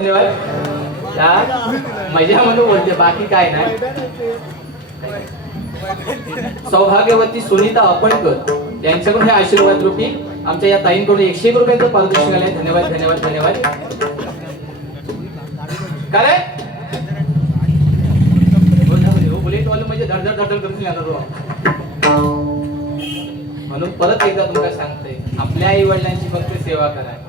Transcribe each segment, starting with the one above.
धन्यवाद. मजा म्हणून बोलते, बाकी काय नाही. सौभाग्यवती सुनीता अपणकर यांच्याकडून हे आशीर्वाद रूपी आमच्या या ताईंकडून 101 रुपयांचं पारितोषिक आले. धन्यवाद धन्यवाद धन्यवाद. काय बुलेट वाले म्हणजे धडधड धडधड करून म्हणून परत एकदा तुम्हाला सांगतोय, आपल्या आई वडिलांची फक्त सेवा करा.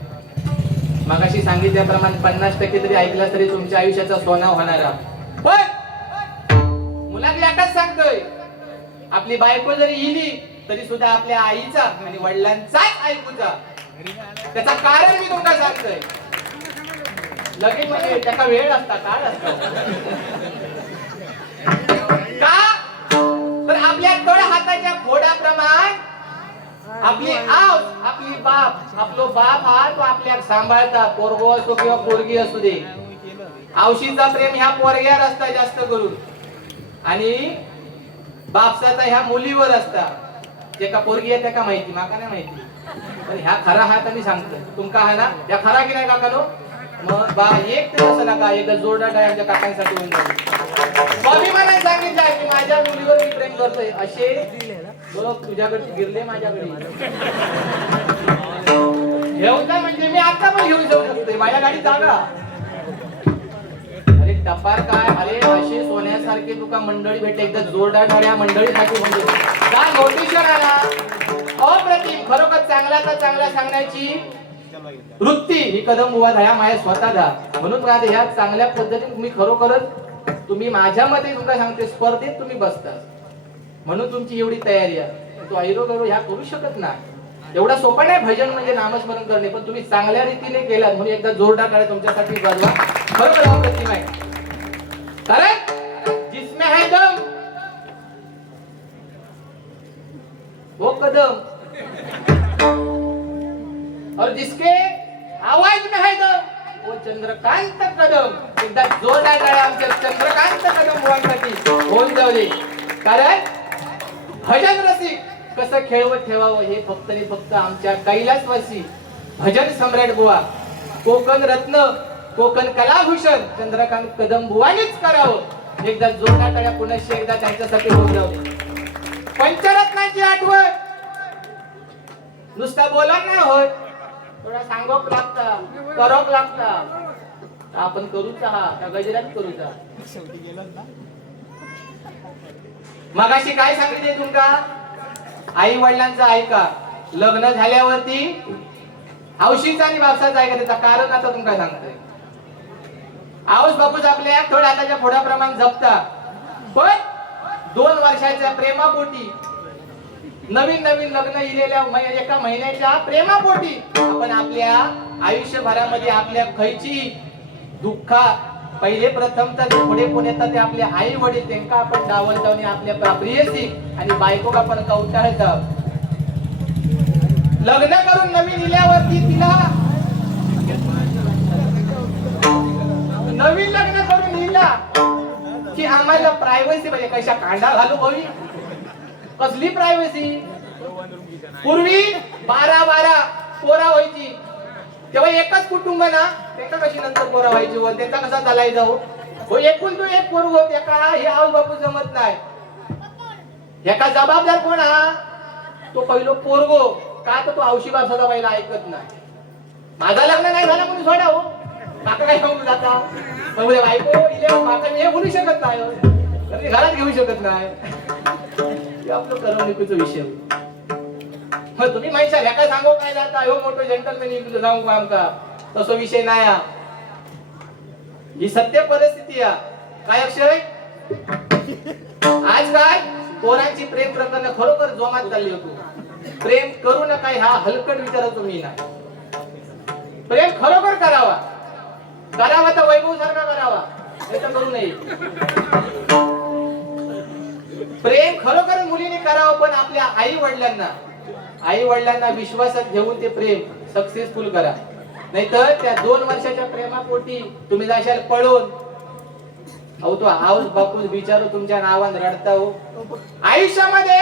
मगाशी सांगितल्याप्रमाणे 50% तरी ऐकला तरी तुमच्या आयुष्याचा सोना होणारा. पण मुलाला एकच सांगतोय, आपली बायको जरी इली तरी सुद्धा आपल्या आईचा आणि वडिलांचाच ऐकूचा. त्याचा कारण मी तुम्हाला सांगतोय. लगेच म्हणजे त्याचा वेळ असता, काळ असता का, तर आपल्या थोड्या हाताच्या फोडाप्रमाणे आपली आव, आपली बाप, आपलो बाप हा तो आपल्याला सांभाळता. पोरगो असो किंवा पोरगी असू दे, आवशीचा प्रेम ह्या पोरग्यावर असता जास्त करून, आणि बापसाचा ह्या मुलीवर असता. जे का पोरगी आहे त्या का माहिती, माका नाही माहिती, पण ह्या खरा हात आणि सांगतो तुमका हा ना, या खरा की नाही काकानो. मग बा एक तर असं नका, एकदा जोरदार टाळ्या आमच्या काकांसाठी होऊन जाईल. स्वाभिमानाने सांगितलं की माझ्या मुलीवर मी प्रेम करतोय, असे लोक तुझ्याकडे गिरले माझ्याकडे घेऊन म्हणजे मी आता पण घेऊन जाऊ शकते, माझ्या गाडी जागा. अरे टपार काय, अरे असे सोन्यासारखे तुका मंडळी भेटले, एकदा जोरदार टाळ्या मंडळीसाठी म्हणजे काय मोटिवेशन आला. अप्रतिम, खरोखर चांगला तर चांगला सांगण्याची वृत्ती ही कदम बुवा ह्या माझ्या स्वतःला. म्हणून काय ह्या चांगल्या पद्धतीने तुम्ही खरोखरच तुम्ही माझ्या मते तुम्हाला सांगते स्पर्धेत तुम्ही बसता, म्हणून तुमची एवढी तयारी आहे. तो ऐरो गैरो ह्या करू शकत नाही, एवढा सोपा नाही भजन म्हणजे नामस्मरण करणे, पण तुम्ही चांगल्या रीतीने केलात म्हणून एकदा जोरदार टाळ्या तुमच्यासाठी वाजवा. खरोखर अप्रतिम आहे. कारण जिसमें है दम वो कदम, और जिसके आवाज में है दम वो चंद्रकांत कदम. एकदा जोरदार टाळ्या आमच्या चंद्रकांत कदम बुवांसाठी होऊन जाऊ दे. कारण भजन रसिक कसं खेळवत ठेवावं हे फक्त आणि फक्त आमच्या कैलासवासी भजन सम्राट बुवा, कोकण रत्न, कोकण कलाभूषण चंद्रकांत कदम बुवानीच करावं. एकदा जोरदार टाळ्या पुन्हा एकदा त्यांच्यासाठी होऊन जाऊ दे. पंचरत्नांची आठवण नुसता बोला नाही होत, थोडा सांगोक लागता, करोक लागता. आपण करूच आहात का गजरात करूचा. मगाशी काय सांगितले तुमका, आई वडिलांचं ऐका, लग्न झाल्यावरती हौशीचा आणि बापसाचा ऐका. त्याचं कारण आता तुमका सांगतोय. आऊस बापूस आपल्या थोड्या हाताच्या फोडाप्रमाणे जपता, पण 2 वर्षाच्या प्रेमापोटी नवीन नवीन लग्न इलेल्या एका महिन्याच्या प्रेमापोटी आपण आपल्या आयुष्यभरामध्ये आपल्या खयची दुःखा पहिले प्रथम तर पुढे येतात ते आपले आई वडील, त्यांना आपण डावल जाऊन आपल्या प्रियसी आणि बायको आपण कवटाळता. लग्न करून नवीन इल्यावरती तिला नवीन लग्न करून इला की आम्हाला प्रायव्हसी पाहिजे. कशा कांडा घालू हवी, कसली प्रायव्हसी. पूर्वी 12 पोरा व्हायची, तेव्हा एकच कुटुंब ना, त्याचा कशी नंतर पोरा व्हायची व त्याचा कसा चालायचा हो. एकूण तो एक पोर होत, एका हे आऊ बापू जमत नाही. एका जबाबदार कोण हा, तो पहिलो पोरगो का, तर तो औशी बापसाचा पहिला ऐकत नाही. माझा लग्न नाही झाला म्हणून सोडा हो, काका काय सांगून जाता. पण बायको इले काका हे बोलू शकत नाही, घरात घेऊ शकत नाही. आपलं करमणुकीचा विषय. मग तुम्ही माहिती ह्या काय सांगू काय जाता, हो मोठं जेंटलमॅन सांगू का आमका, तसं विषय नाही. ही सत्य परिस्थिती आहे. काय अक्षय आज काय पोरांची प्रेम प्रकरण खरोखर जोमात चालली होती. प्रेम करू नका हा हलकट विचार तुम्ही नाही. प्रेम खरोखर करावा, करावा तर वैभव सारखा करावा, नाही तर करू नये. प्रेम खरोखर मुलीने करावं, पण आपल्या आई वडिलांना विश्वासात घेऊन ते प्रेम सक्सेसफुल करा. नाहीतर त्या 2 वर्षाच्या प्रेमापोटी तुम्ही जाशाल पळून. अहो तो हाऊस बापूस विचारू तुमच्या नावाने रडता हो. आयुष्यामध्ये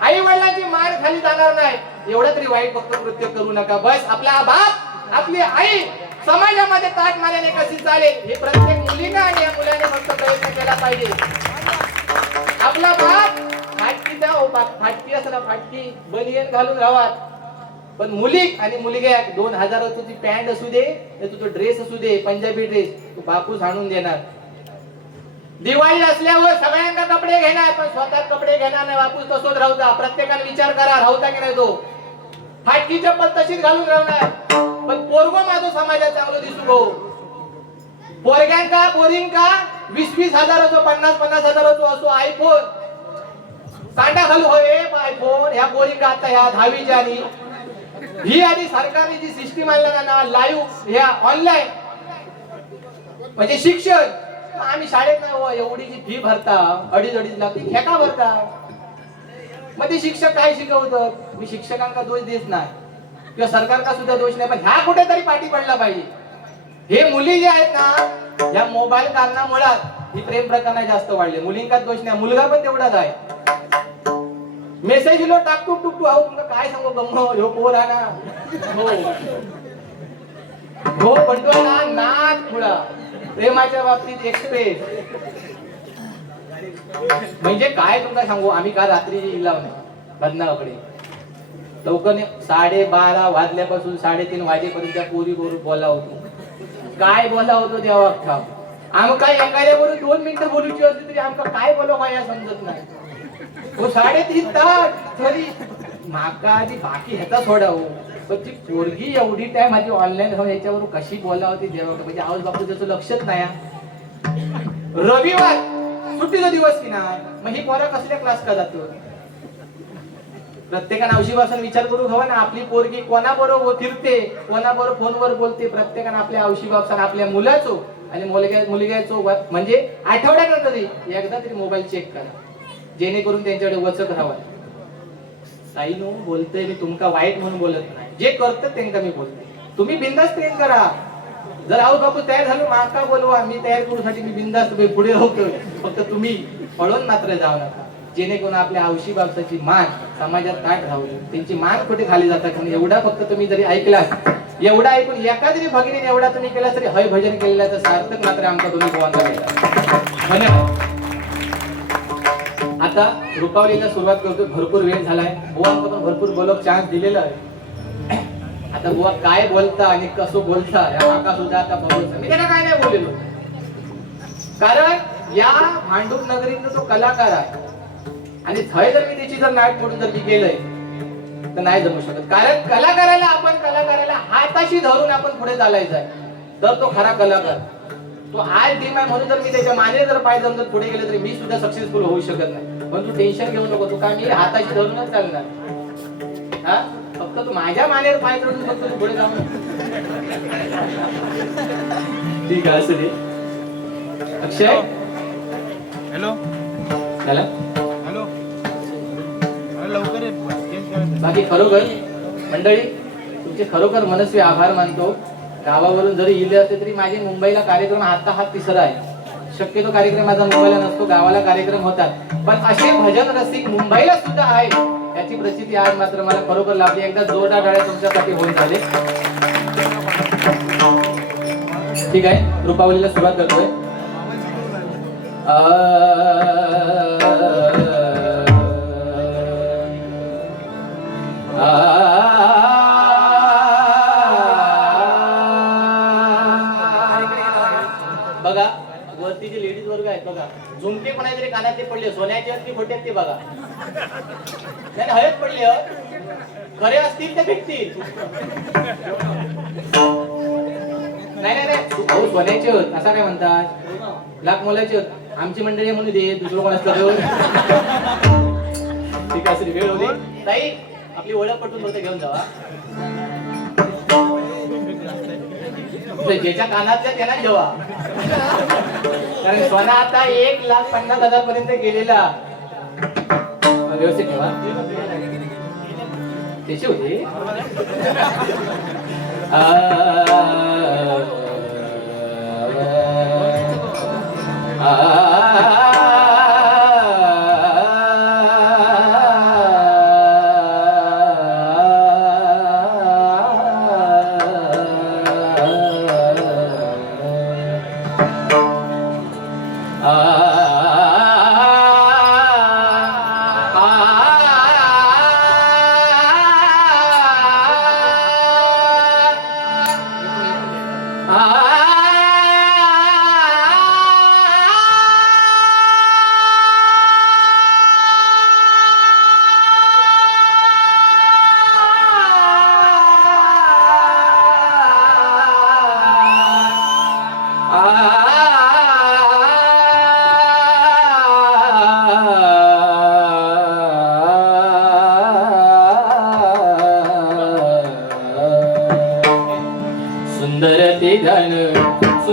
आई वडिलांची मान खाली जाणार नाही, एवढं तरी वाईट फक्त कृत्य करू नका. बस आपला बाप आपली आई समाजामध्ये ताट मारल्याने कशी चालेल हे प्रत्येक मुलीने आणि या मुलाने फक्त प्रयत्न केला पाहिजे. आपला बाप फाटकीचा फाटकी असं ना, फाटकी बनियन घालून राहावा, पण मुली आणि मुलग्या 2000 तुझी पॅन्ट असू दे, तुझा ड्रेस असू दे, पंजाबी ड्रेस तू बापूस आणून देणार. दिवाळी असल्यावर सगळ्यांना कपडे घेणार, पण स्वतः कपडे घेणार नाही. बापूस तसोच राहता. प्रत्येकाने विचार करा, राहता की नाही. तो फाटकी चप्पल तशीच घालून राहणार, पण पोरगो माझं समाजात चांगलं दिसू गो. पोरग्यांका पोरींका 20-20 हजाराचो 50-50 हजाराचो असो आयफोन कांडा घालू होय. आयफोन ह्या पोरींका आता ह्या 10वीची आणि ही आधी सरकारने जी सिस्टीम आणला ना लाईव्ह ह्या ऑनलाईन म्हणजे शिक्षण. आम्ही शाळेत नाही एवढी जी फी भरता 2.5 लाख ती खेका भरता. मग ते शिक्षक काय शिकवतात. मी शिक्षकांना दोष देत नाही किंवा सरकारचा सुद्धा दोष नाही, पण ह्या कुठेतरी पाठी पडला पाहिजे. हे मुली जे आहेत ना या मोबाईल कारणामुळे ही प्रेम प्रकरण जास्त वाढले. मुलींका दोष नाही, मुलगा पण तेवढाच आहे. मेसेज लो टाकतो टुकटू आहो तुमका काय सांगू गम्म ह्यो पोर आहे ना. हो म्हणतो ना नाथ खुळा प्रेमाच्या बाबतीत एक्सप्रेस म्हणजे काय तुमका सांगू. आम्ही काल रात्री इलाव नाही बदनाकडे लवकर 12:30 वाजल्यापासून 3:30 वाजेपर्यंत त्या पोरी बरोबर बोला होतो. काय बोला होतो देवा अख्खा आमका एखाद्या बरोबर 2 मिनिटं बोलूची असली तरी आमका काय बोलावं काय समजत नाही. हो 3:30 तास तरी माका आधी बाकी ह्याचा सोडा हो, पण ती पोरगी एवढी टाइम माझी ऑनलाईन राहून याच्यावर कशी बोला होती देवा. म्हणजे आवाज बापू त्याचं लक्षच नाही. रविवार सुट्टीचा दिवस की ना, मग ही पोरा कसल्या क्लास का जातो. प्रत्येकाने औषधापासून विचार करू हवा ना. आपली पोरगी कोणाबरोबर फिरते, कोणाबरोबर फोनवर बोलते. प्रत्येकाने आपल्या औषधापासून आपल्या मुलाचो आणि मुलग्याचो म्हणजे आठवड्यानंतर एकदा तरी मोबाईल चेक करा, जेणेकरून त्यांच्याकडे वचक राहावा. काही नो बोलते मी तुमका वाईट म्हणून बोलत नाही. जे करतात त्यांना मी बोलते. तुम्ही बिंदास ट्रेन करा. जर आऊ बापू तयार झालो माका बोलवा, मी तयार करूसाठी मी बिंदास पुढे राहतो. फक्त तुम्ही पळून मात्र जाऊ नका, जेणेकरून आपल्या औशी बापसाची मान समाजात ताट राहू. त्यांची मान कुठे खाली जातात म्हणून एवढा फक्त तुम्ही जरी ऐकलात, एवढा ऐकून एका जरी भगिनीने एवढा तुम्ही केला तरी हय भजन केलेलं सार्थक मात्र आमचा दोन्ही गोवांचा धन्यवाद. आता रुपावलीला सुरुवात करतो. भरपूर वेळ झालाय. बुवांना पण भरपूर बोलक चान्स दिलेला आहे. आता बुवा काय बोलता आणि कसं बोलता या माका सुद्धा आता भरोसा. मी त्याला काय नाही बोललेलो, कारण या भांडूप नगरीतला तो कलाकार आहे आणि थय जर मी त्याची जर नाट फोडून जर मी गेलंय तर नाही जमू शकत. कारण कलाकाराला हाताशी धरून आपण पुढे चालायचं आहे, तर तो खरा कलाकार. तो आज टीम आहे म्हणून जर मी त्याच्या माने जर पाय जर पुढे गेले तरी मी सुद्धा सक्सेसफुल होऊ शकत नाही. पण तू टेन्शन घेऊ नको, तू काय मी हाताशी धरूनच चालणार. हा फक्त तू माझ्या मानेवर पाय धरून फक्त तू पुढे जाऊ. ठीक आहे असं दे. अक्षय हॅलो झाला हॅलो लवकर बाकी खरोखर मंडळी तुमचे खरोखर मनस्वी आभार मानतो. गावावरून जरी इले असते तरी माझे मुंबईला कार्यक्रम आता हा तिसरा आहे. शक्यतो कार्यक्रम माझा मुंबईला नसतो, गावाला कार्यक्रम होतात. पण असे भजन रसिक मुंबईला सुद्धा आहे याची प्रचिती आज मात्र मला खरोखर लाभली. एकदा जोरदार टाळ्या तुमच्यासाठी होऊन झाले. ठीक आहे, रुपावलीला सुरुवात करतोय. बघा वरती जे लेडीज वर्ग आहेत बघा, झुमके पण तरी कानातले पडले, सोन्याचे आहेत की खोटे ते बघा. नाही हळद पडले, खरे असतील ते भेटतील. नाही नाही नाही भाऊ सोन्याचे होत असं काय म्हणतात, लाख मोलाचे होत. आमची मंडळी म्हणू दे, दुसरं कोण असतं. ठीक आहे, वेळ होते ताई आपली ओळख पटून बोलते घेऊन जावा. ज्याच्या कानातल्या त्यांना जेवा, कारण सोना आता 1,50,000 पर्यंत गेलेला. व्यवस्थित ठेवा त्याचे होते.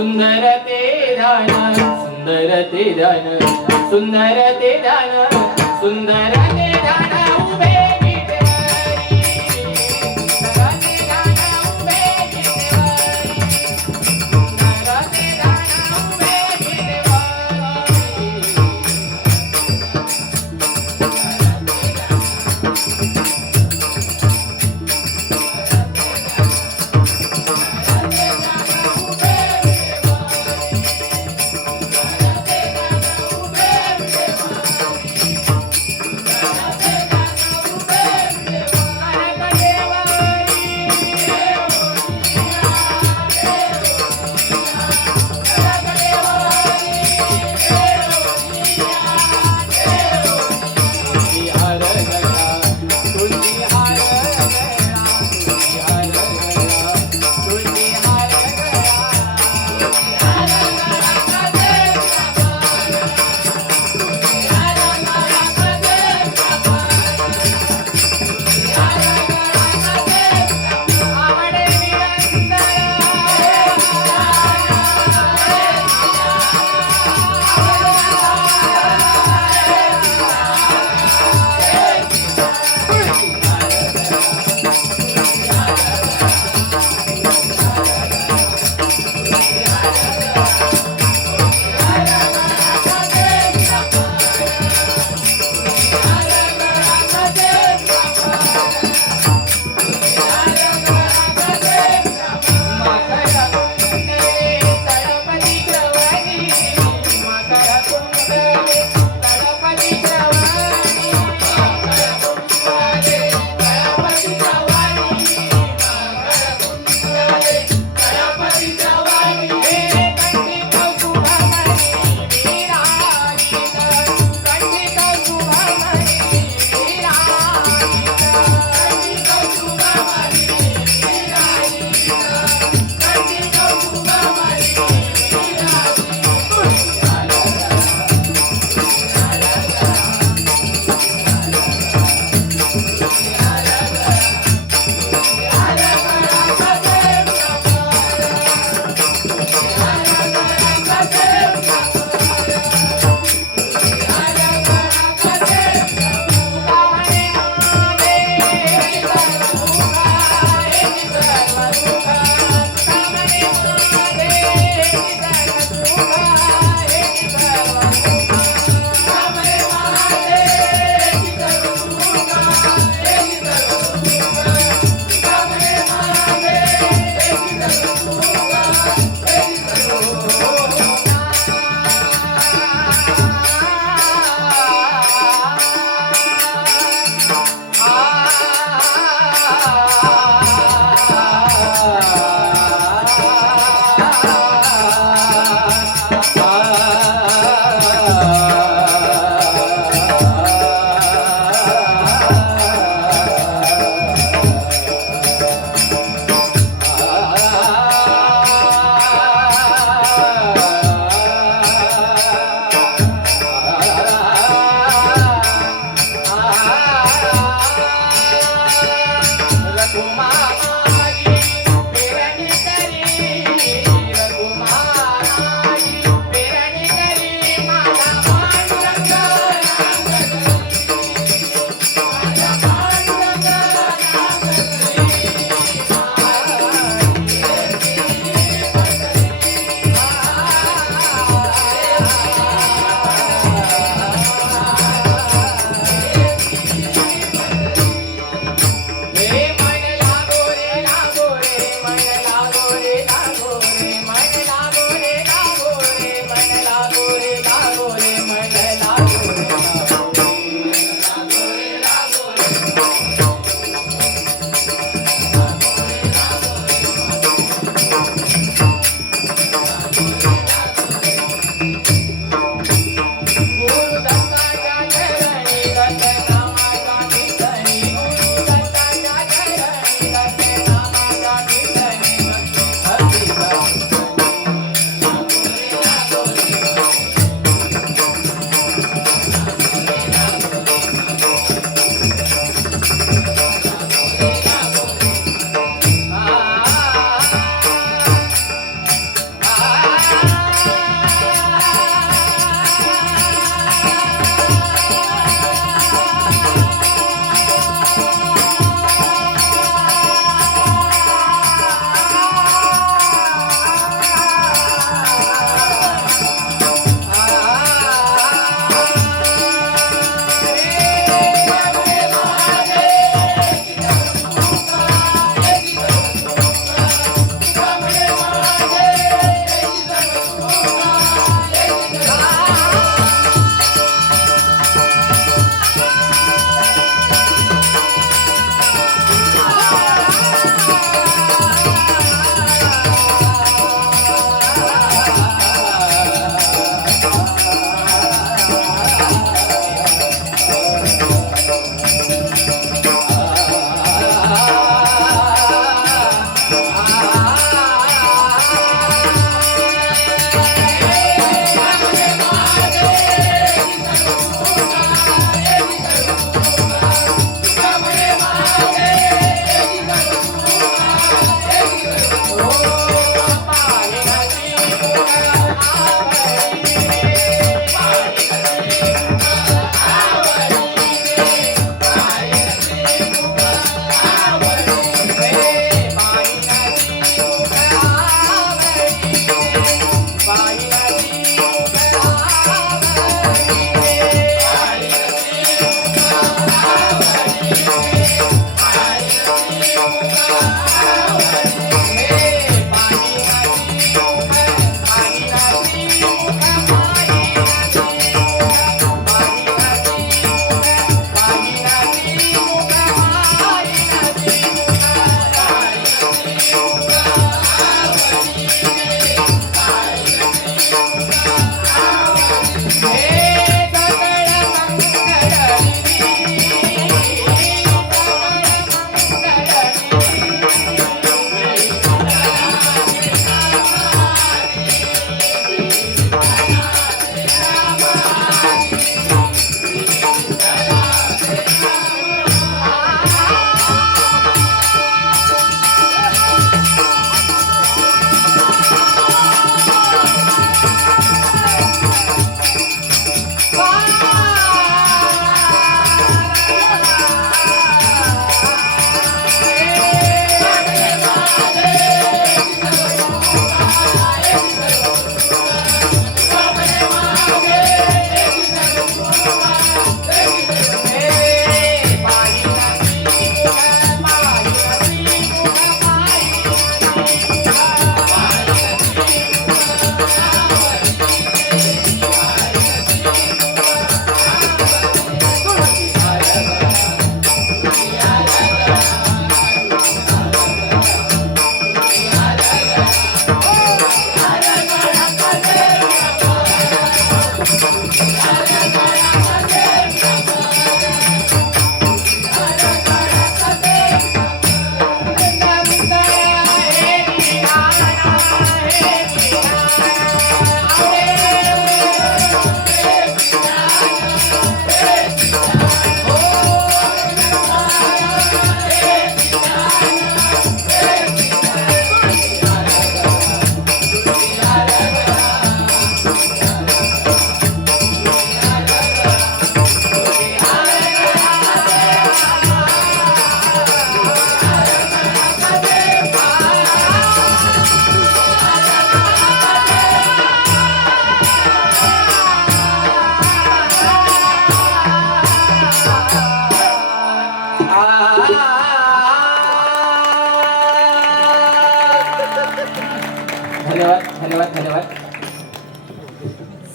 सुंदर ते ध्यान सुंदर ते ध्यान सुंदर ते ध्यान सुंदर ते ध्यान उभे विटेवरी सुंदर ते ध्यान उभे विटेवरी सुंदर ते ध्यान उभे विटेवरी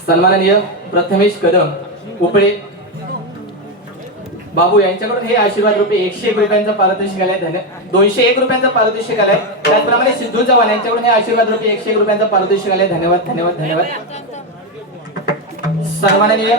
सन्माननीय प्रथमेश कदम उपळे बाबू यांच्याकडून हे आशीर्वाद रुपये 101 रुपयांचा पारितोषिक आलाय. 201 रुपयांचा पारितोषिक आलाय. त्याचप्रमाणे सिद्धू चव्हाण यांच्याकडून हे आशीर्वाद रुपये 101 रुपयांचा पारितोषिक आलाय. धन्यवाद धन्यवाद धन्यवाद. सन्माननीय